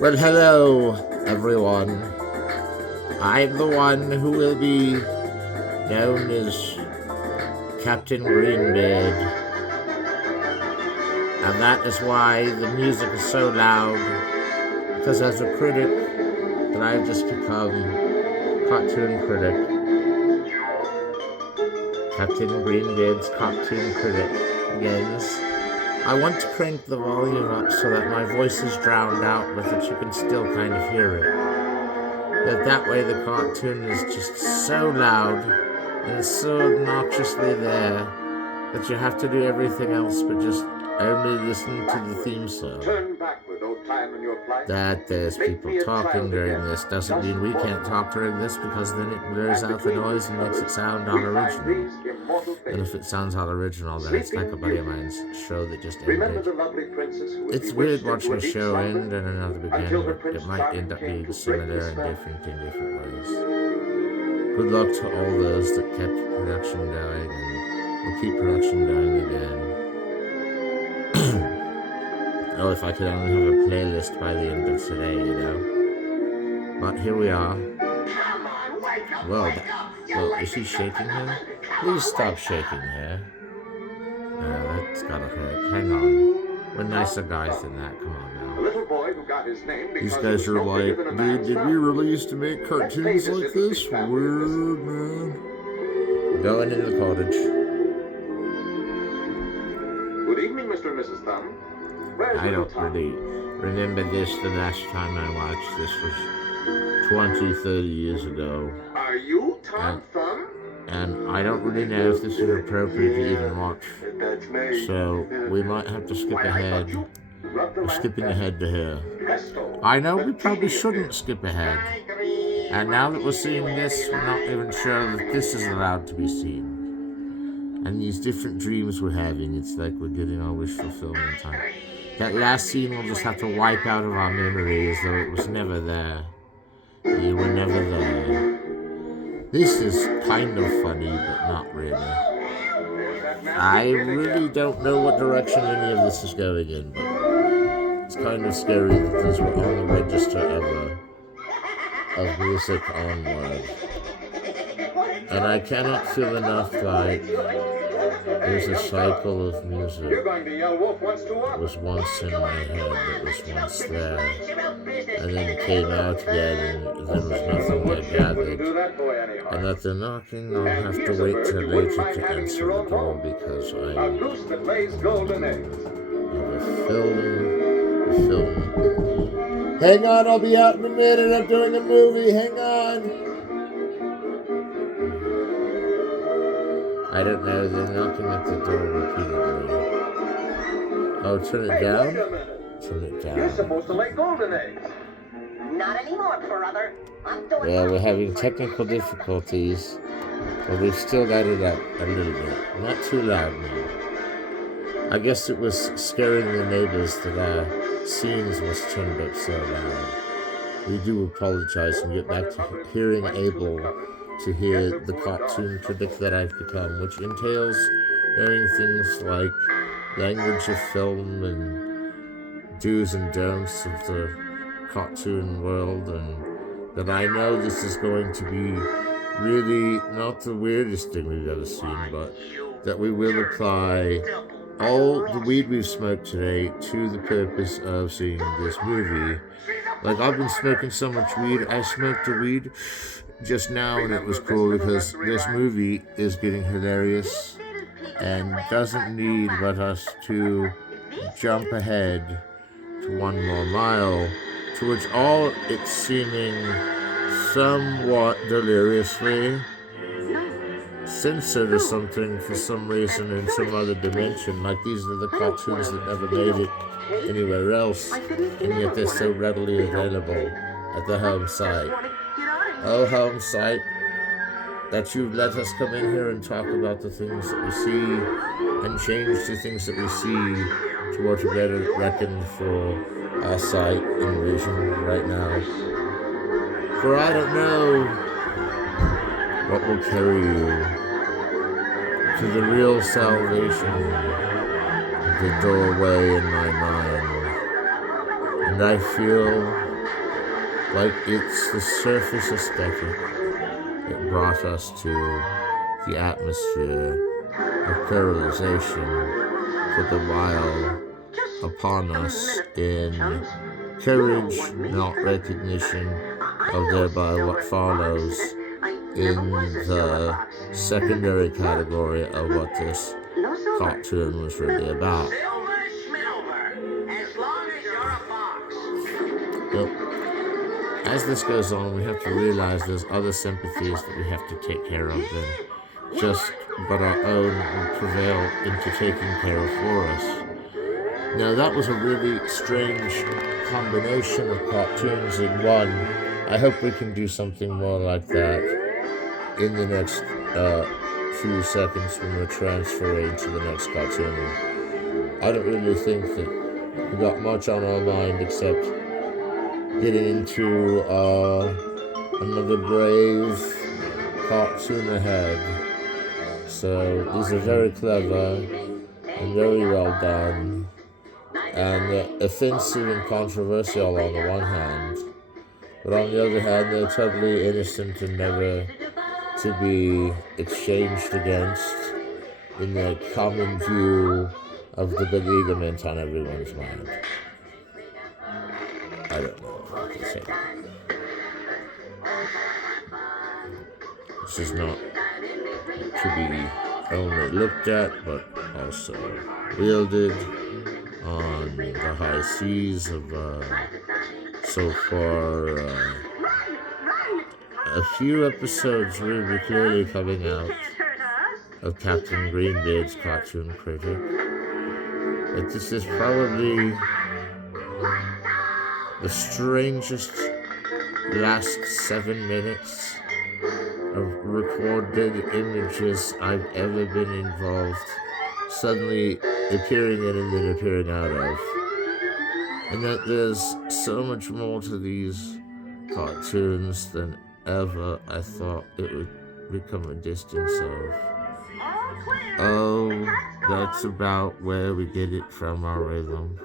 Well, hello, everyone. I'm the one who will be known as Captain Greenbeard. And that is why the music is so loud, because as a critic that I've just become, cartoon critic, Captain Greenbeard's cartoon critic begins. I want to crank the volume up so that my voice is drowned out, but that you can still kind of hear it. That way the cartoon is just so loud and so obnoxiously there that you have to do everything else but just only listen to the theme song. That there's people talking during this doesn't mean we can't talk during this, because then it blurs out the noise and makes it sound unoriginal. And if it sounds unoriginal, then it's like a buddy of mine's show that just ended. It's weird watching a show end and another begin. It might end up being similar and different in different ways. Good luck to all those that kept production going and will keep production going again. Oh, if I could only have a playlist by the end of today, you know. But here we are. Well, is he shaking her? Please stop shaking her. No, that's gotta hurt. Hang on. We're nicer guys than that. Come on now. These guys are like, dude, did we really used to make cartoons like this? Weird, man. Going into the cottage. Good evening, Mr. and Mrs. Thumb. I don't really remember this. The last time I watched this was 20, 30 years ago. Are you Tom Thumb? And I don't really know if this is appropriate to even watch. So we might have to skip ahead. We're skipping ahead to here. I know we probably shouldn't skip ahead. And now that we're seeing this, we're not even sure that this is allowed to be seen. And these different dreams we're having, it's like we're getting our wish fulfilled in time. That last scene we'll just have to wipe out of our memory as though it was never there. You were never there. This is kind of funny, but not really. I really don't know what direction any of this is going in, but it's kind of scary that these were on the register of music onward. And I cannot feel enough like there's a cycle of music that was once in my head, that was once there, and then came out again, and there was nothing that gathered. And that the knocking, I'll have to wait till later to answer the door, because I'm of a film. Hang on, I'll be out in a minute, I'm doing a movie, hang on. I don't know, they're knocking at the door repeatedly. Oh, turn it down? Turn it down. You're supposed to lay golden eggs. Not anymore, brother. I'm doing Well, we're having technical difficulties, but we've still got it up a little bit. Not too loud now. I guess it was scaring the neighbors that our scenes was turned up so loud. We do apologize and get back to hearing able to hear the cartoon critic that I've become, which entails knowing things like language of film and do's and don'ts of the cartoon world, and that I know this is going to be really not the weirdest thing we've ever seen, but that we will apply all the weed we've smoked today to the purpose of seeing this movie. Like, I've been smoking so much weed, I smoked a weed just now, and it was cool because this movie is getting hilarious and doesn't need but us to jump ahead to one more mile, to which all it's seeming somewhat deliriously censored or something for some reason in some other dimension, like these are the cartoons that never made it anywhere else, and yet they're so readily available at the home site. Oh, home site, that you've let us come in here and talk about the things that we see and change the things that we see to what you better reckon for our sight and vision right now. For I don't know what will carry you to the real salvation, the doorway in my mind. And I feel like it's the surface aesthetic that brought us to the atmosphere of pluralization put the while upon us in courage, not recognition of thereby what follows in the secondary category of what this cartoon was really about. Silver Schmilver, as long as you're a fox. Well, as this goes on, we have to realize there's other sympathies that we have to take care of than just what our own will prevail into taking care of for us. Now, that was a really strange combination of cartoons in one. I hope we can do something more like that in the next few seconds when we're transferring to the next cartoon. I don't really think that we got much on our mind except getting into another brave cartoon ahead. So these are very clever and very well done, and offensive and controversial on the one hand, but on the other hand, they're totally innocent and never to be exchanged against in the common view of the beleaguerment on everyone's mind. I don't know what to say. This is not to be only looked at, but also wielded on the high seas of so far. A few episodes will be clearly coming out of Captain Greenbeard's cartoon Critic. But this is probably the strangest last 7 minutes of recorded images I've ever been involved, suddenly appearing in and then appearing out of. And that there's so much more to these cartoons than ever I thought it would become a distance of. Oh, that's about where we get it from our rhythm.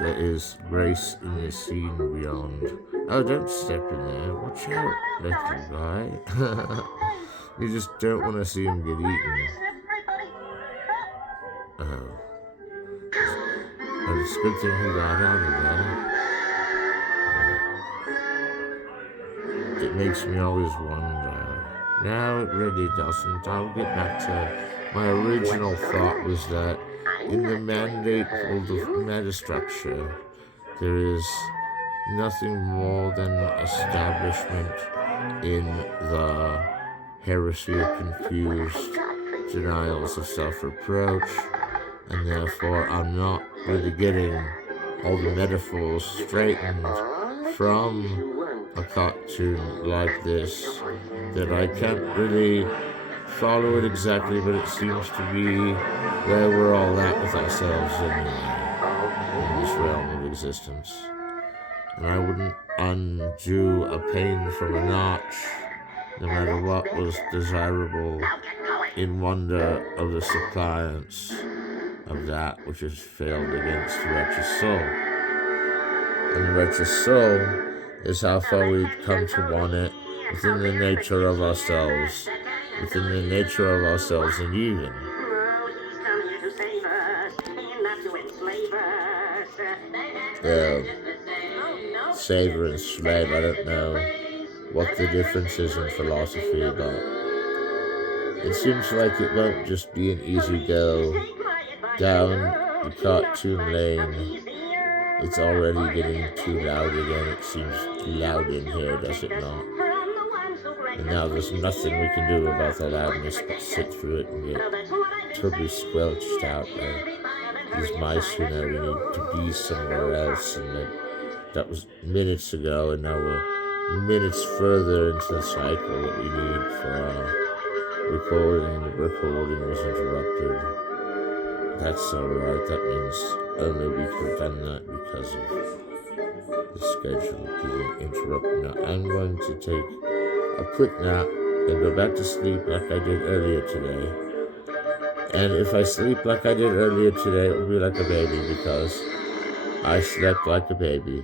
There is grace in the scene beyond. Oh, don't step in there. Watch out, little guy. You just don't want to see him get eaten. Oh. But it's a good thing he got out of there. It makes me always wonder. No, it really doesn't. I'll get back to my original thought was that in the mandate of the metastructure, there is nothing more than establishment in the heresy of confused denials of self-reproach, and therefore I'm not really getting all the metaphors straightened from a cartoon like this, that I can't really follow it exactly, but it seems to be where we're all at with ourselves in this realm of existence. And I wouldn't undo a pain from a notch, no matter what was desirable, in wonder of the suppliance of that which has failed against the wretched soul. And the wretched soul is how far we come to want it within the nature of ourselves, within the nature of ourselves and even. Saver and slave, I don't know what the difference is in philosophy, but it seems like it won't just be an easy go down the cartoon lane. It's already getting too loud again. It seems loud in here, does it not? And now there's nothing we can do about the loudness but sit through it and get totally squelched out by these mice who know we need to be somewhere else. And that was minutes ago, and now we're minutes further into the cycle that we need for our recording. The recording was interrupted. That's alright. That means only we could have done that because of the schedule getting interrupted. Now I'm going to take a quick nap and go back to sleep like I did earlier today. And if I sleep like I did earlier today, it will be like a baby, because I slept like a baby.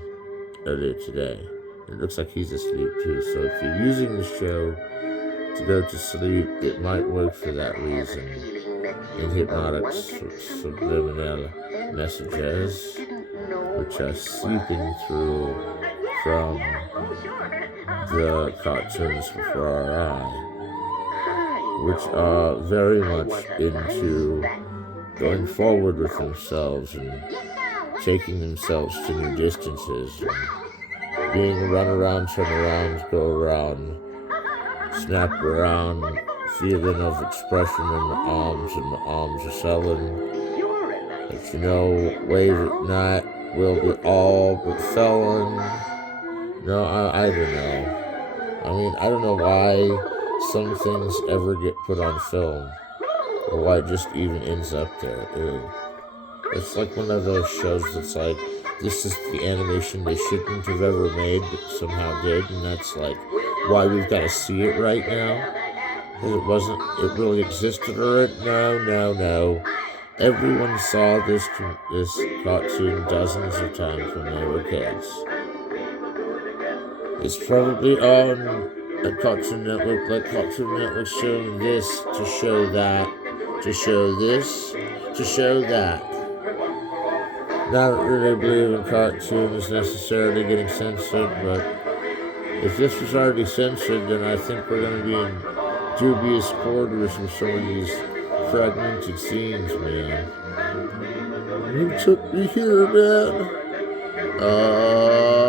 earlier today. It looks like he's asleep too, so if you're using the show to go to sleep, it might work for that reason. In hypnotic subliminal messages, which are seeping through from the cartoons before our eye, which are very much into going forward with themselves and taking themselves to new distances, and being a run around, turn around, go around, snap around, feeling of expression in the arms are selling. If you know, wave at night will be all but felon. No, I don't know. I mean, I don't know why some things ever get put on film, or why it just even ends up there. Ew. It's like one of those shows that's like, this is the animation they shouldn't have ever made, but somehow did, and that's like why we've got to see it right now. Because it really existed, or no. Everyone saw this cartoon dozens of times when they were kids. It's probably on a Cartoon Network, like Cartoon Network showing this to show that, to show this, to show that. Not really believe in cartoons necessarily getting censored, but if this was already censored, then I think we're going to be in dubious quarters with some of these fragmented scenes, man. Who took me here, man?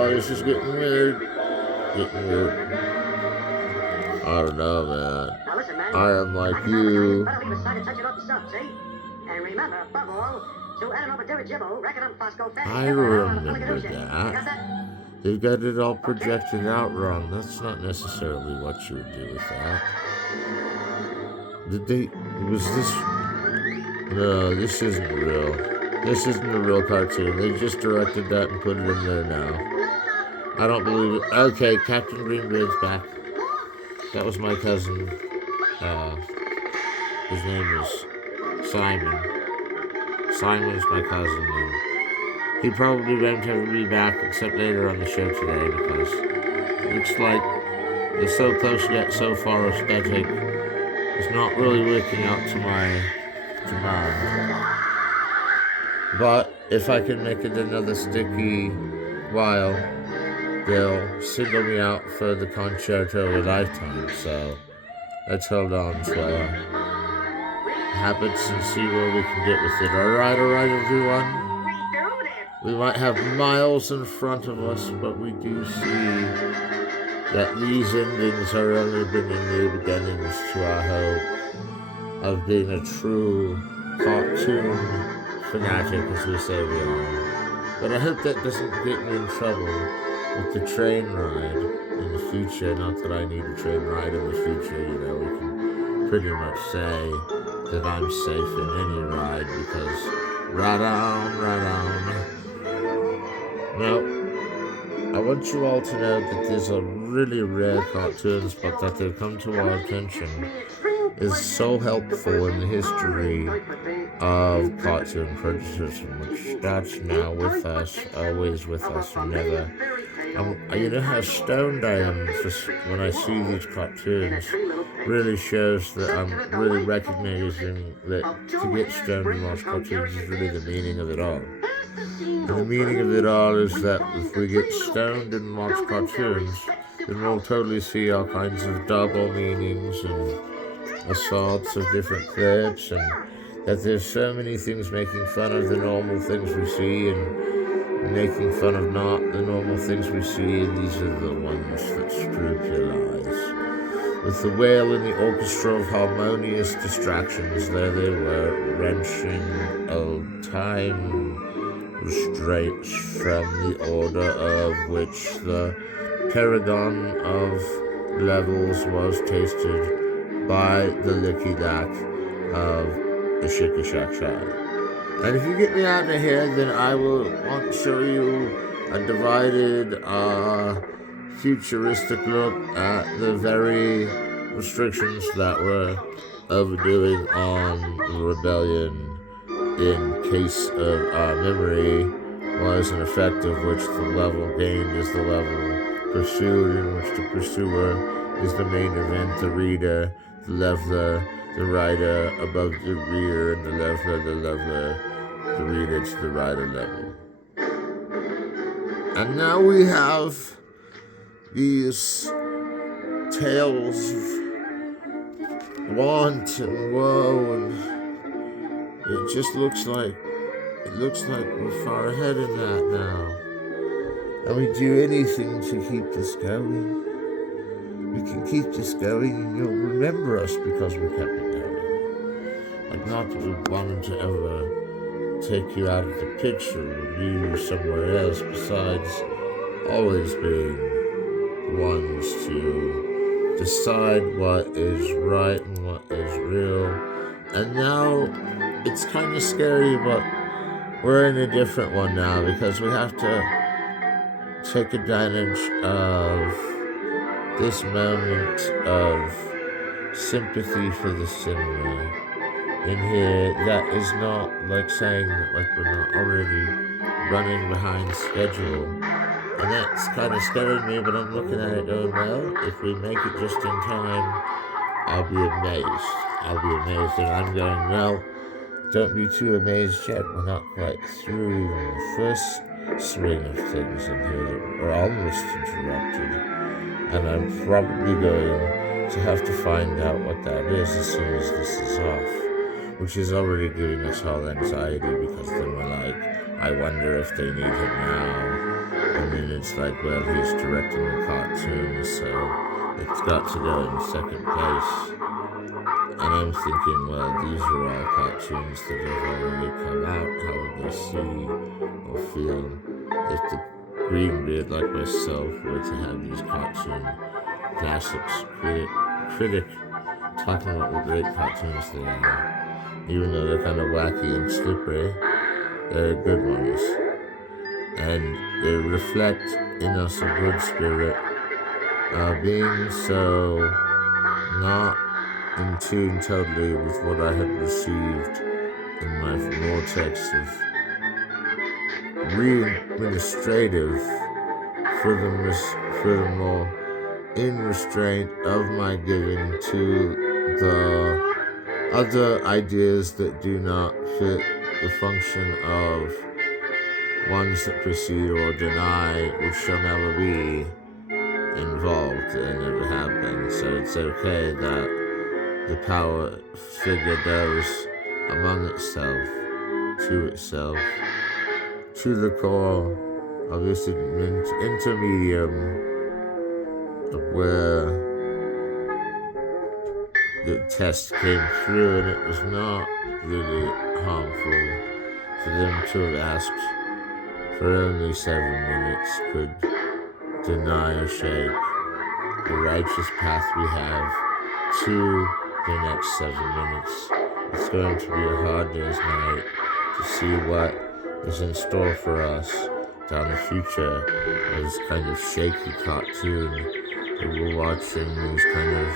This is getting weird. I don't know, man. I am like you. I remember that. They got it all projected out wrong. That's not necessarily what you would do with that. No, this isn't real. This isn't a real cartoon. They just directed that and put it in there now. I don't believe it. Okay, Captain Greenbeard's back. That was my cousin. His name is Simon. Simon's my cousin, and he probably won't ever be back except later on the show today, because it looks like the so close yet so far aesthetic is not really working out to my demand. But if I can make it another sticky while, they'll single me out for the concerto of a lifetime, so let's hold on to our habits and see where we can get with it. Alright, everyone? We might have miles in front of us, but we do see that these endings are only bringing new beginnings to our hope of being a true cartoon fanatic, as we say we are. But I hope that doesn't get me in trouble with the train ride in the future. Not that I need a train ride in the future, you know, we can pretty much say that I'm safe in any ride, because right on. Now, I want you all to know that these are really rare cartoons, but that they've come to our attention is so helpful in the history of cartoon criticism, which starts now with us, always with us, and never. You know how stoned I am when I see these cartoons. Really shows that I'm really recognizing that to get stoned and watch cartoons is really the meaning of it all. And the meaning of it all is that if we get stoned and watch cartoons, then we'll totally see all kinds of double meanings and assaults of different clips, and that there's so many things making fun of the normal things we see and making fun of not the normal things we see, and these are the ones that scrupulise. With the whale and the orchestra of harmonious distractions, there they were, wrenching old time restraints from the order of which the paragon of levels was tasted by the licky-lack of the shikka-shack-shack. And if you get me out of here, then I will want to show you a divided, futuristic look at the very restrictions that we're overdoing on rebellion in case of our memory was an effect of which the level gained is the level pursued, in which the pursuer is the main event, the reader, the leveler, the rider above the reader, and the leveler, the reader to the rider level. And now we have these tales of want and woe, and it just looks like we're far ahead in that now. And we do anything to keep this going. We can keep this going, and you'll remember us because we kept it going. Like, not that we wanted to ever take you out of the picture or leave you somewhere else, besides always being the ones to decide what is right and what is real. And now it's kind of scary, but we're in a different one now because we have to take advantage of this moment of sympathy for the cinema in here that is not like saying that like we're not already running behind schedule. And that's kind of scaring me, but I'm looking at it going, well, if we make it just in time, I'll be amazed. And I'm going, well, don't be too amazed yet. We're not quite through even the first swing of things in here that are almost interrupted. And I'm probably going to have to find out what that is as soon as this is off, which is already giving us all anxiety because then we're like, I wonder if they need him now. I mean, it's like, well, he's directing the cartoon, so it's got to go in second place. And I'm thinking, well, these are all cartoons that have already come out. How would they see or feel if the Greenbeard like myself were to have these cartoon classics? Critic talking about what great cartoons they are. Even though they're kind of wacky and slippery, they're good ones. And they reflect in us a good spirit, being so not in tune totally with what I had received in my vortex of re-administrative, furthermore, in restraint of my giving to the other ideas that do not fit the function of ones that proceed or deny, which shall never be involved and never have been. So it's okay that the power figure goes among itself, to the core of this intermedium of where the test came through, and it was not really harmful for them to have asked for only 7 minutes could deny or shake the righteous path we have to the next 7 minutes. It's going to be a hard day's night to see what is in store for us down the future. This kind of shaky cartoon that we're watching, these kind of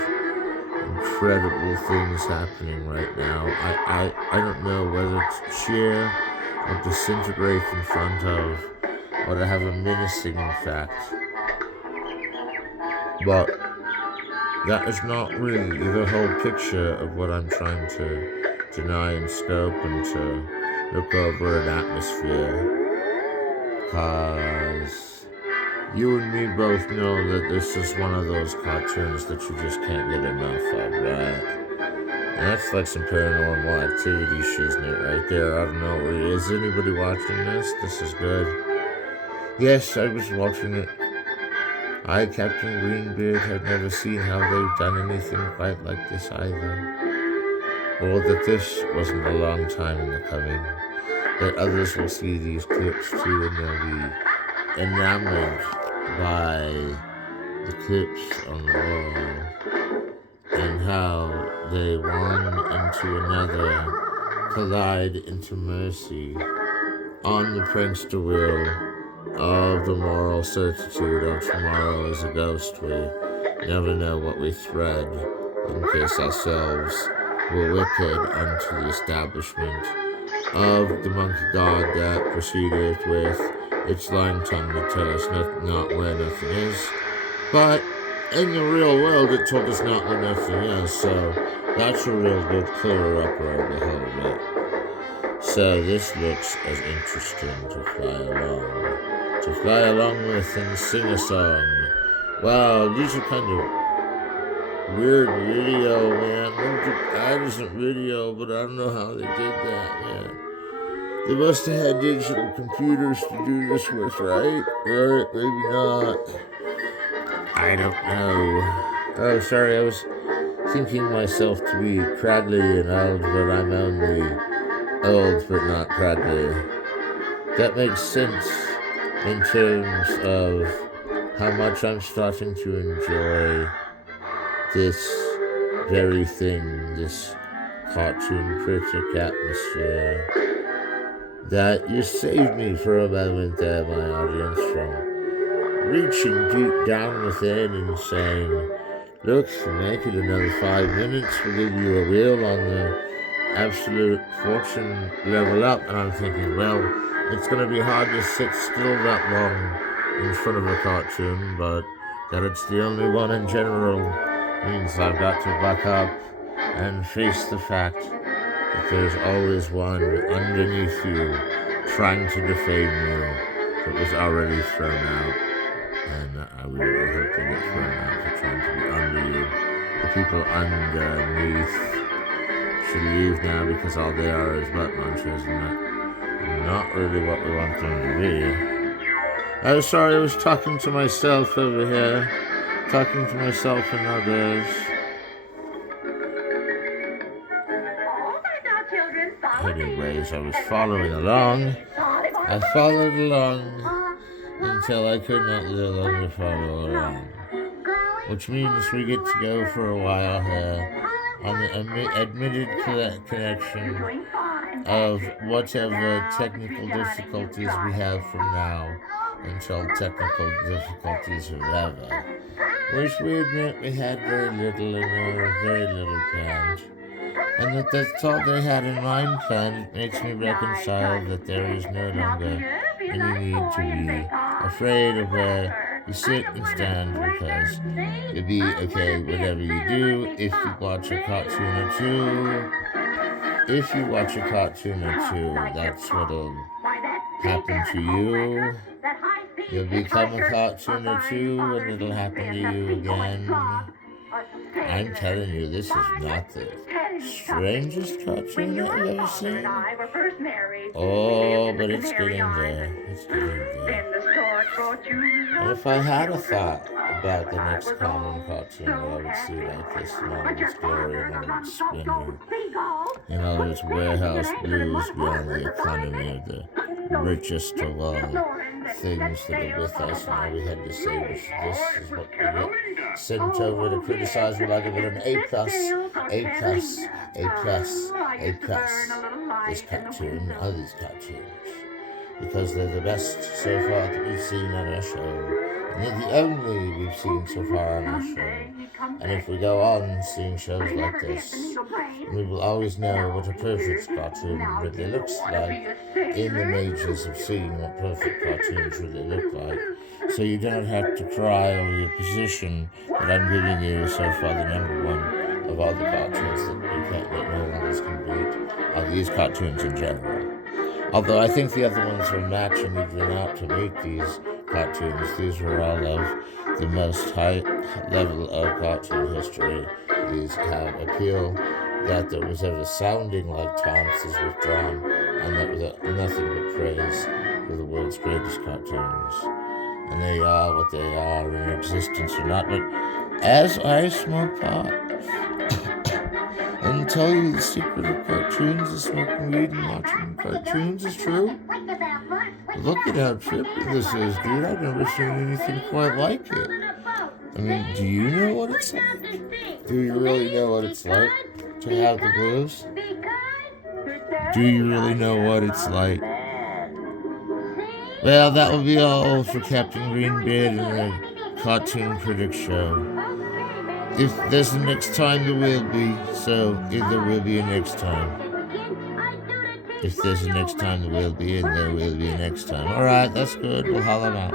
incredible things happening right now. I don't know whether to cheer or disintegrate in front of, or to have a menacing effect. But that is not really the whole picture of what I'm trying to deny and scope and to look over an atmosphere. Because you and me both know that this is one of those cartoons that you just can't get enough of, right? And that's like some paranormal activity shiznit right there. I don't know. Is anybody watching this? This is good. Yes, I was watching it. I, Captain Greenbeard, had never seen how they've done anything quite like this either. Or that this wasn't a long time in the coming. That others will see these clips too and they'll be enamored by the clips on the wall and how they one into another collide into mercy on the prankster wheel of the moral certitude of tomorrow is a ghost. We never know what we thread in case ourselves were wicked unto the establishment of the monkey god that proceeded with its lying tongue to tell us not where nothing is. But in the real world, it told us not where nothing is, so that's a real good clearer-upper of the whole bit. So this looks as interesting to fly along with and sing a song. Wow, these are kind of weird video, man. That isn't video, but I don't know how they did that, man. They must have had digital computers to do this with, right? Right? Maybe not. I don't know. Oh, sorry, I was thinking myself to be craggly and old, but I'm only old but not craggly. That makes sense in terms of how much I'm starting to enjoy this very thing, this cartoon critic atmosphere. That you saved me for a moment there, my audience, from reaching deep down within and saying, look, make it another 5 minutes, we'll give you a wheel on the absolute fortune level up. And I'm thinking, well, it's going to be hard to sit still that long in front of a cartoon, but that it's the only one in general means I've got to buck up and face the fact that there's always one underneath you trying to defame you that was already thrown out. And I really hope they get thrown out for trying to be under you. The people underneath should leave now because all they are is butt munchers, and not really what we want them to be. I'm sorry, I was talking to myself over here. Talking to myself and others. Anyways, I was following along. I followed along until I could not no longer follow along. Which means we get to go for a while here on the admitted connection of whatever technical difficulties we have from now until technical difficulties are ever. Which we admit we had very little and very little planned. And that's all they had in mind planned. It makes me reconcile that there is no longer any need to be afraid of where you sit and stand, because you'll be okay whatever you do. If you watch a cartoon or two, that's what'll happen to you. You'll become a cartoon or two, and it'll happen to you again. I'm telling you, this is not the strangest cartoon I've ever seen. Oh, but it's getting there. It's getting there. And if I had a thought about the next common cartoon that I would see like this in all its glory and all its splendor, in all its warehouse blues beyond the economy of the richest of all things that are with us, and all we had to say was, this is what we get sent over to criticize. We'll give it an A+, this cartoon, all these cartoons, because they're the best so far that we've seen on our show, and they're the only we've seen so far on our show. And if we go on seeing shows like this, we will always know what a perfect cartoon really looks like in the mages of seeing what perfect cartoons really look like. So you don't have to cry over your position that I'm giving you so far the number one of all the cartoons that no one else can beat, of these cartoons in general. Although I think the other ones will match and even out to meet these cartoons. These were all of the most high level of cartoon history. These have appeal that there was ever sounding like taunts is withdrawn, and that was nothing but praise for the world's greatest cartoons. And they are what they are in existence or not. But as I smoke pot and tell you the secret of cartoons is smoking weed and watching cartoons is true, look at how trippy this is, dude. I've never seen anything quite like it. I mean, do you know what it's like? Do you really know what it's like to have the blues? Do you really know what it's like? Well, that will be all for Captain Greenbeard and the Cartoon Critic Show. If there's a next time, there will be, so if there will be a next time. If there's a next time, there will be, and there will be a next time. All right, that's good. We'll holler out.